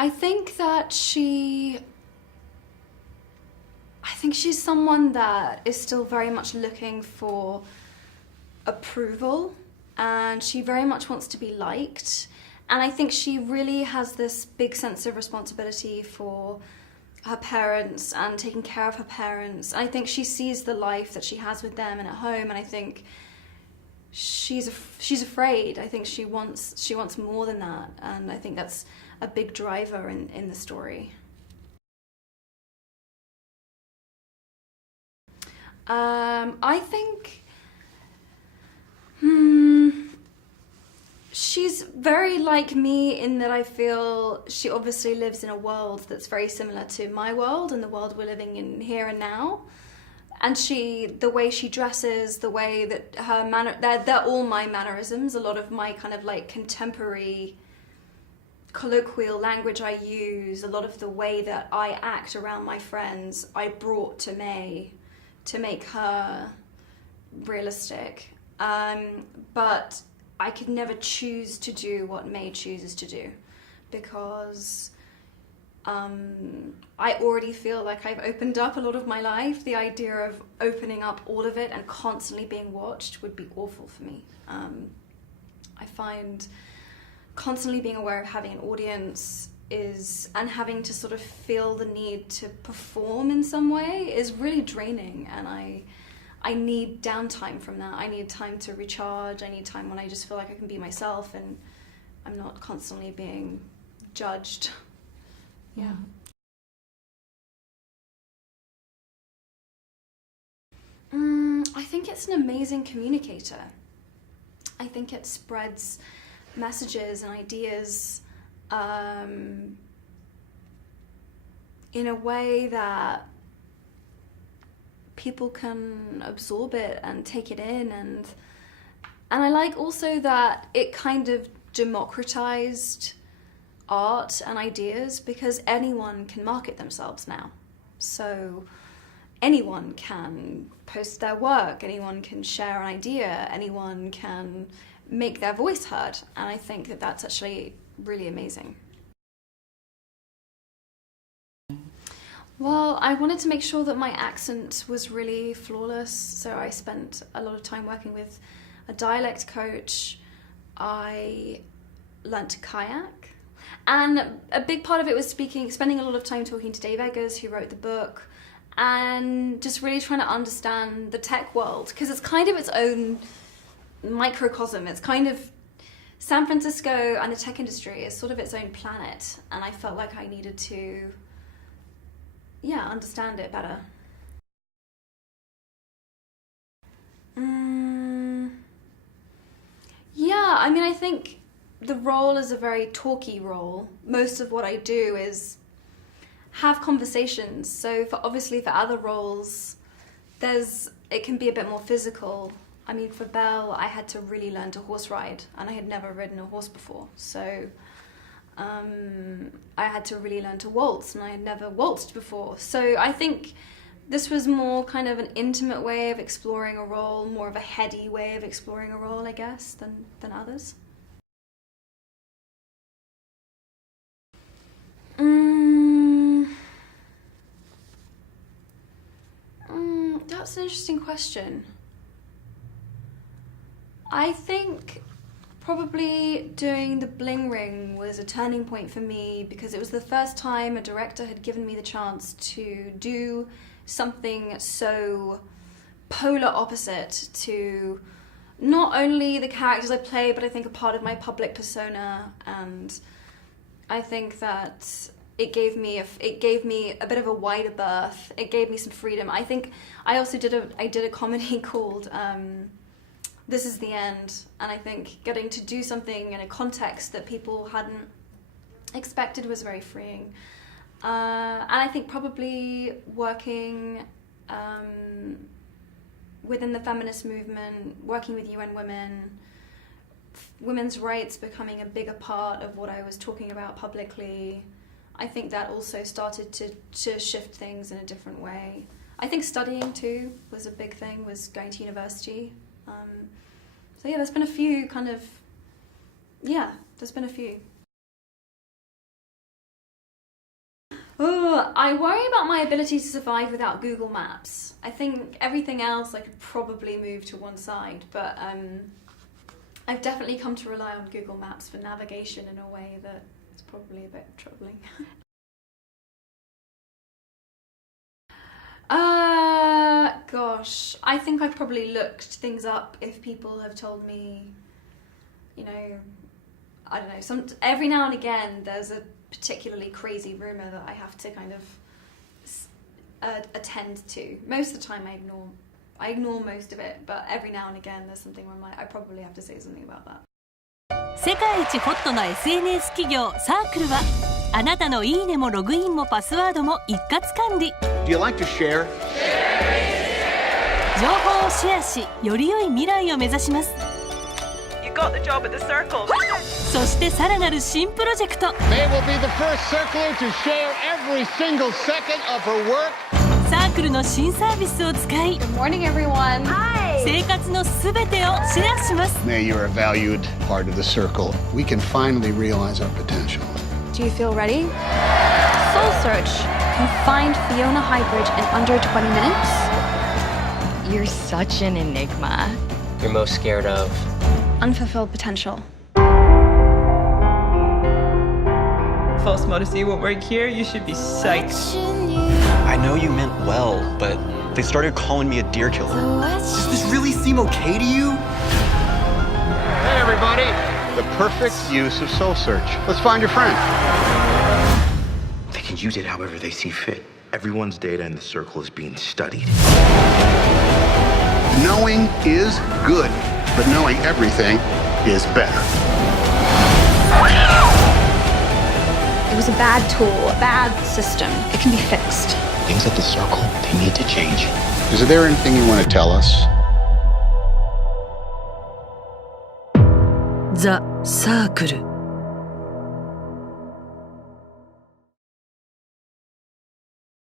I think that I think she's someone that is still very much looking for approval, and she very much wants to be liked. And I think she really has this big sense of responsibility for her parents and taking care of her parents. And I think she sees the life that she has with them and at home, and I think she's afraid. I think she wants more than that, and I think that's a big driver in the story. I think she's very like me in that I feel she obviously lives in a world that's very similar to my world and the world we're living in here and now. And the way she dresses, the way that her they're all my mannerisms, a lot of my kind of like contemporary colloquial language I use, a lot of the way that I act around my friends, I brought to May to make her realistic. But I could never choose to do what May chooses to do, because I already feel like I've opened up a lot of my life. The idea of opening up all of it and constantly being watched would be awful for me. I find constantly being aware of having an audience and having to sort of feel the need to perform in some way is really draining, and I need downtime from that. I need time to recharge. I need time when I just feel like I can be myself and I'm not constantly being judged. Yeah. I think it's an amazing communicator. I think it spreads messages and ideas in a way that people can absorb it and take it in, and I like also that it kind of democratized art and ideas, because anyone can market themselves now. So anyone can post their work, anyone can share an idea, anyone can make their voice heard, and I think that that's actually really amazing. Well, I wanted to make sure that my accent was really flawless, so I spent a lot of time working with a dialect coach. I learnt to kayak, and a big part of it was spending a lot of time talking to Dave Eggers, who wrote the book, and just really trying to understand the tech world, because it's kind of its own microcosm. It's kind of San Francisco, and the tech industry is sort of its own planet, and I felt like I needed to understand it better. Yeah, I mean, I think the role is a very talky role. Most of what I do is have conversations. So obviously for other roles, it can be a bit more physical. I mean, for Belle, I had to really learn to horse ride, and I had never ridden a horse before. So I had to really learn to waltz, and I had never waltzed before. So I think this was more kind of an intimate way of exploring a role, more of a heady way of exploring a role, I guess, than others. That's an interesting question. I think probably doing the Bling Ring was a turning point for me, because it was the first time a director had given me the chance to do something so polar opposite to not only the characters I play, but I think a part of my public persona. And I think that it gave me a bit of a wider berth. It gave me some freedom. I think I also did a comedy called This Is the End, and I think getting to do something in a context that people hadn't expected was very freeing. And I think probably working within the feminist movement, working with UN Women, women's rights becoming a bigger part of what I was talking about publicly, I think that also started to shift things in a different way. I think studying too was a big thing, was going to university. So yeah, there's been a few. Oh, I worry about my ability to survive without Google Maps. I think everything else I could probably move to one side, but I've definitely come to rely on Google Maps for navigation in a way that is probably a bit troubling. Gosh, I think I've probably looked things up if people have told me, you know, I don't know, every now and again there's a particularly crazy rumour that I have to kind of attend to. Most of the time I ignore most of it, but every now and again there's something where I'm like, I probably have to say something about that. 世界一ホットな SNS 企業サークルはあなたのいいねもログインもパスワードも一括管理。 Do you like to share? 情報をシェアしより良い未来を目指します。 You got the job at the Circle. そしてさらなる新プロジェクト They will be the first circler to share every single second of her work. サークルの新サービスを使い Good morning, everyone. Hi. 生活のすべてをシェアします。 Nay, you're a valued part of the circle. We can finally realize our potential. Do you feel ready? Soul Search can find Fiona Highbridge in under 20 minutes. You're such an enigma. You're most scared of? Unfulfilled potential. False modesty won't work here. You should be psyched. I know you meant well, but they started calling me a deer killer. Does this really seem okay to you? Hey, everybody. The perfect use of soul search. Let's find your friend. They can use it however they see fit. Everyone's data in the circle is being studied. Knowing is good, but knowing everything is better. It was a bad tool, a bad system. It can be fixed. Things at the circle, they need to change. Is there anything you want to tell us? ザ・サークル